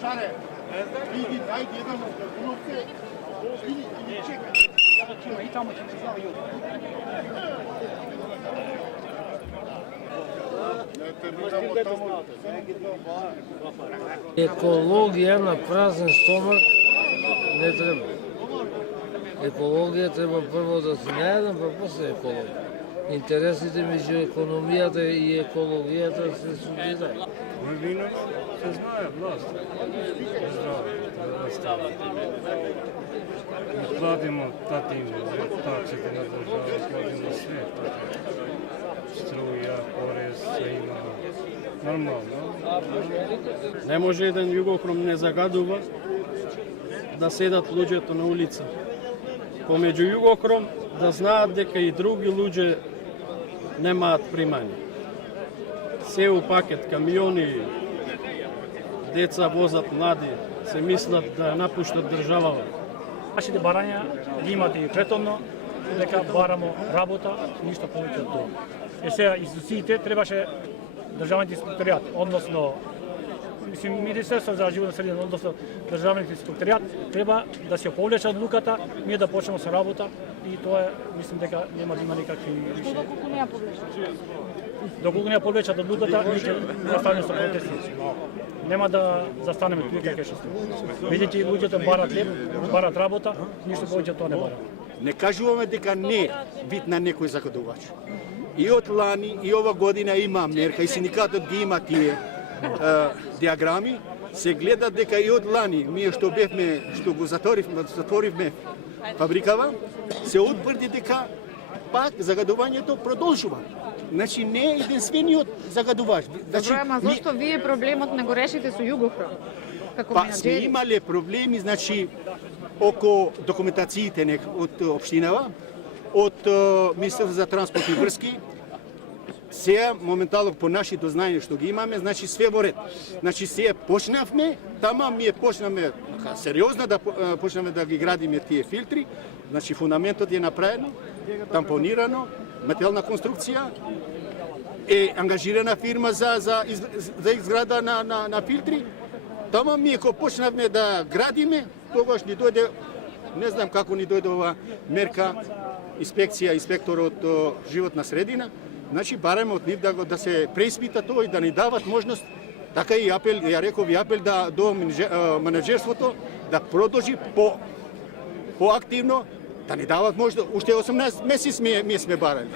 Шаре, vidi, ajde jedan od grupce, vidi i čekaj. I tamo će se zvao jutro. Ekologija na prazan stomak ne treba. Ekologija treba prvo da se najedam, pa posle ekologija. Интересите меѓу економијата и екологијата се судират. Вино се знае власт. Здраве, да става. Платимо татиме, таксите на држава, платимо све. Струја, порез, се има. Нормално. Не може еден југохром не загадува да седат луѓето на улица. Помеѓу југохром да знаат дека и други луѓе немаат примање. Се у пакет, камиони, деца возат млади, се мислат да напуштат државава. Нашите барања ги имате и претhodно, дека барамо работа, ништо повеќе од тоа. Е сега институциите требаше државниот инспекторијат, односно Министерство за животна средина, односно државниот инспекторијат треба да се повлече одлуката, ние да почнеме со работа и тоа е, мислам дека нема да има никакви више. Доколку не ја повлечат? Доколку не ја повлечат одлуката, ние ќе наставиме со протести. Нема да застанеме тука како што сме. Видите, луѓето барат леп, барат работа, ништо повеќе тоа не барат. Не кажуваме дека не вид на некој загадувач. И од лани, и ова година има мерка, и синдикатот ги има тие диаграми, се гледа дека и од лани, ние што бевме, што го затворивме фабрикава, се утврди дека пак загадувањето продолжува. Значи не е единствениот загадувач. Значи, Добро, ама зошто вие проблемот не го решите со Југохром? Како па сме менаџери? имале проблеми, значи, око документациите од општинава, од Министерство за транспорт и врски. Сега, моментално по наши дознања што ги имаме, значи све во ред. Значи сега почнавме, тама ние почнаме сериозно да почнаме да ги градиме тие филтри. Значи фундаментот е направено, тампонирано, метална конструкција, е ангажирана фирма за изграда на филтри. Тама ние кога почнавме да градиме, тогаш ни дојде, не знам како ни дојде ова мерка, инспекција, инспектор од животна средина. Значи бараме од нив да се преиспита тоа и да ни дават можност, така и апел, ја реков и апел до менеджерството да продолжи поактивно, да ни дават можност, уште 18 месеци ние сме барали.